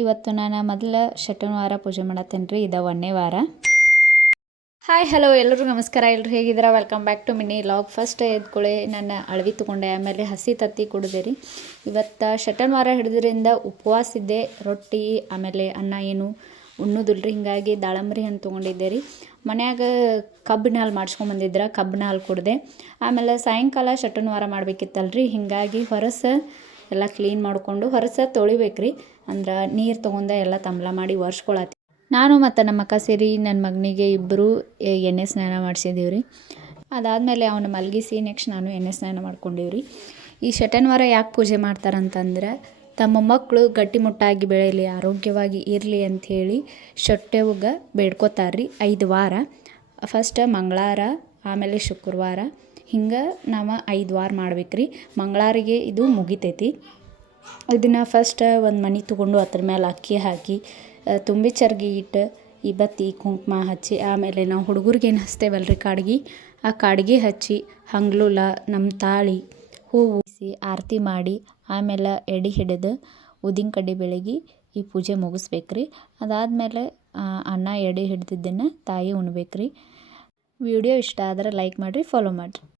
ಇವತ್ತು ನಾನು ಮೊದಲ ಶನಿವಾರ ಪೂಜೆ ಮಾಡತ್ತೇನೆ ರೀ. ಇದು 1ನೇ ವಾರ. ಹಾಯ್ ಹಲೋ ಎಲ್ಲರಿಗೂ ನಮಸ್ಕಾರ. ಎಲ್ಲರೂ ಹೇಗಿದ್ದೀರಾ? Welcome back to mini log. First ಎದ್ಕೊಳ್ಳಿ ನಾನು ಅಳವಿ ತೊಗೊಂಡೆ, ಆಮೇಲೆ ಹಸಿ ತತ್ತಿ ಕುಡಿದೆ ರೀ. ಇವತ್ತು ಶನಿವಾರ ಹಿಡಿದ್ರಿಂದ ಉಪವಾಸ ಇದ್ದೆ. ರೊಟ್ಟಿ ಆಮೇಲೆ ಅನ್ನ ಏನು ಉಣ್ಣೋದಿಲ್ಲ ರೀ. ಹಿಂಗಾಗಿ ದಾಳಂಬ್ರಿ ಹಣ್ಣು ತೊಗೊಂಡಿದ್ದೆ ರೀ. ಮನ್ಯಾಗ ಕಬ್ಬಿನ ಹಾಲು ಮಾಡಿಸ್ಕೊಂಬಂದಿದ್ರೆ ಕಬ್ಬಿನ ಹಾಲು ಕುಡಿದೆ. ಆಮೇಲೆ ಸಾಯಂಕಾಲ ಶನಿವಾರ ಮಾಡಬೇಕಿತ್ತಲ್ರಿ, ಹೀಗಾಗಿ ಹೊರಸು ಎಲ್ಲ ಕ್ಲೀನ್ ಮಾಡಿಕೊಂಡು ಹೊರಸು ತೊಳಿಬೇಕ್ರಿ. ಅಂದ್ರೆ ನೀರು ತೊಗೊಂಡು ಎಲ್ಲ ತಂಬ್ಲ ಮಾಡಿ ಒರೆಸ್ಕೊಳತ್ತಿ. ನಾನು ಮತ್ತು ನಮ್ಮ ಅಕ್ಕ ಸೇರಿ ನನ್ನ ಮಗನಿಗೆ ಇಬ್ಬರು ಎಣ್ಣೆ ಸ್ನಾನ ಮಾಡಿಸಿದ್ದೀವಿ ರೀ. ಅದಾದಮೇಲೆ ಅವನು ಮಲಗಿಸಿ ನೆಕ್ಸ್ಟ್ ನಾನು ಎಣ್ಣೆ ಸ್ನಾನ ಮಾಡ್ಕೊಂಡೀವಿ ರೀ. ಈ ಶನಿವಾರ ಯಾಕೆ ಪೂಜೆ ಮಾಡ್ತಾರಂತಂದ್ರೆ, ತಮ್ಮ ಮಕ್ಕಳು ಗಟ್ಟಿಮುಟ್ಟಾಗಿ ಬೆಳೀಲಿ, ಆರೋಗ್ಯವಾಗಿ ಇರಲಿ ಅಂಥೇಳಿ ಶೆಟ್ಟವ್ಗೆ ಬೇಡ್ಕೋತಾರೆ ರೀ. 5 ವಾರ. ಫಸ್ಟ್ ಮಂಗಳವಾರ, ಆಮೇಲೆ ಶುಕ್ರವಾರ, ಹಿಂಗೆ ನಾವು 5 ವಾರ ಮಾಡ್ಬೇಕು ರೀ. ಮಂಗಳವಾರಿಗೆ ಇದು ಮುಗಿತೈತಿ. ಇದನ್ನು ಫಸ್ಟ್ ಒಂದು ಮನೆ ತೊಗೊಂಡು ಅದ್ರ ಮೇಲೆ ಅಕ್ಕಿ ಹಾಕಿ ತುಂಬಿ ಚರ್ಗಿ ಇಟ್ಟು ಈ ಬತ್ತಿ ಕುಂಕುಮ ಹಚ್ಚಿ, ಆಮೇಲೆ ನಾವು ಹುಡುಗರಿಗೆ ಏನು ಹಚ್ತೇವಲ್ರಿ ಕಾಡ್ಗೆ, ಆ ಕಾಡ್ಗೆ ಹಚ್ಚಿ ಹಂಗ್ಲುಲ ನಮ್ಮ ತಾಳಿ ಹೂವು ಆರತಿ ಮಾಡಿ, ಆಮೇಲೆ ಎಡೆ ಹಿಡಿದು ಉದ್ದಿನ ಕಡ್ಡಿ ಬೆಳಗಿ ಈ ಪೂಜೆ ಮುಗಿಸ್ಬೇಕು ರೀ. ಅದಾದಮೇಲೆ ಅನ್ನ ಎಡೆ ಹಿಡ್ದಿದ್ದನ್ನು ತಾಯಿ ಉಣ್ಬೇಕು ರೀ. ವಿಡಿಯೋ ಇಷ್ಟ ಆದರೆ ಲೈಕ್ ಮಾಡಿರಿ, ಫಾಲೋ ಮಾಡಿರಿ.